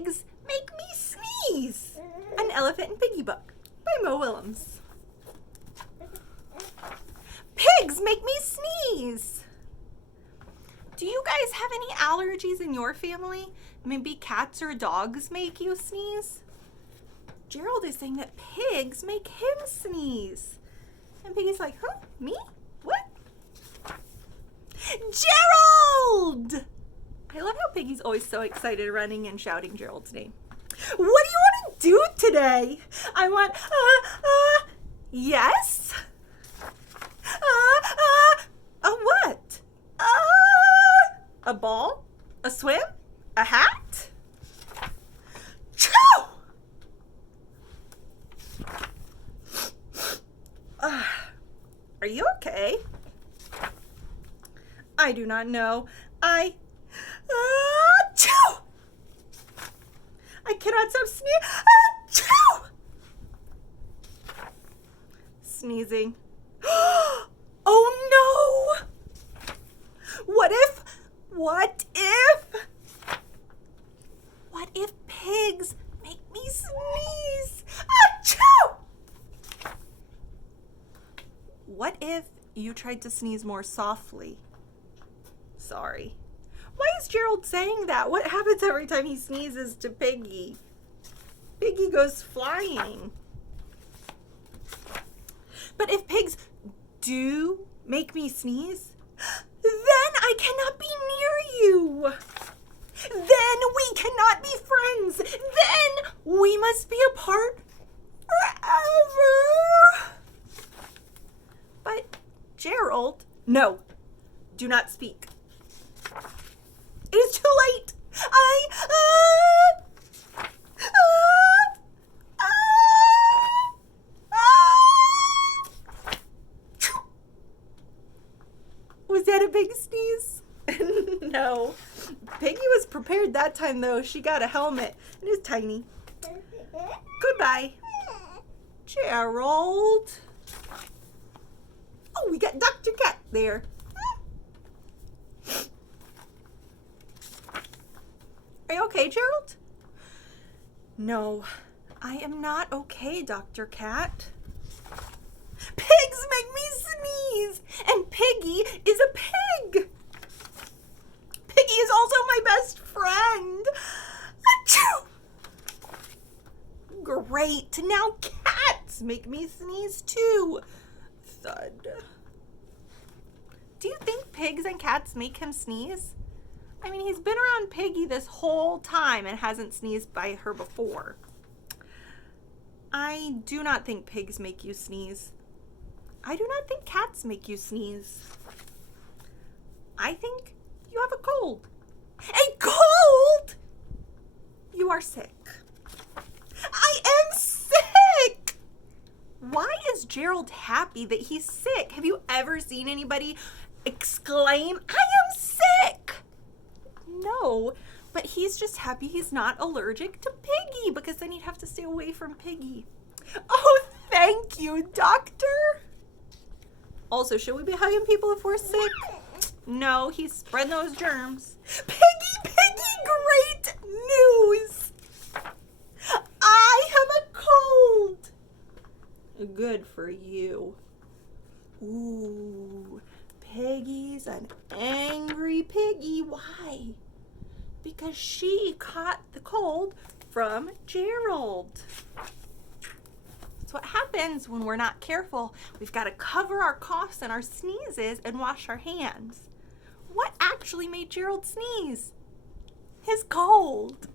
Pigs Make Me Sneeze, an Elephant and Piggie book by Willems. Pigs make me sneeze. Do you guys have any allergies in your family? Maybe cats or dogs make you sneeze? Gerald is saying that pigs make him sneeze. And Piggie's like, huh? Me? What? Gerald! I love how Piggie's always so excited running and shouting Gerald's name. What do you want to do today? I want, yes? What? A ball? A swim? A hat? Choo! Are you okay? I do not know. Choo! I cannot stop choo! Sneezing. Oh no! What if pigs make me sneeze? Achoo! What if you tried to sneeze more softly? Sorry. Why is Gerald saying that? What happens every time he sneezes to Piggie? Piggie goes flying. But if pigs do make me sneeze, then I cannot be near you. Then we cannot be friends. Then we must be apart forever. But Gerald, no, do not speak. It is too late. Was that a big sneeze? No. Piggie was prepared that time, though. She got a helmet. It is tiny. Goodbye. Gerald. Oh, we got Dr. Cat there. Are you okay, Gerald? No, I am not okay, Dr. Cat. Pigs make me sneeze, and Piggie is a pig. Piggie is also my best friend. Achoo! Great, now cats make me sneeze too. Thud. Do you think pigs and cats make him sneeze? I mean, he's been around Piggie this whole time and hasn't sneezed by her before. I do not think pigs make you sneeze. I do not think cats make you sneeze. I think you have a cold. A cold? You are sick. I am sick! Why is Gerald happy that he's sick? Have you ever seen anybody exclaim, I am sick? No, but he's just happy he's not allergic to Piggie, because then he'd have to stay away from Piggie. Oh, thank you, doctor. Also, should we be hugging people if we're sick? No, he's spreading those germs. Piggie, great news. I have a cold. Good for you. Ooh, Piggie's an angry piggy. Why? Because she caught the cold from Gerald. That's what happens when we're not careful. We've got to cover our coughs and our sneezes and wash our hands. What actually made Gerald sneeze? His cold.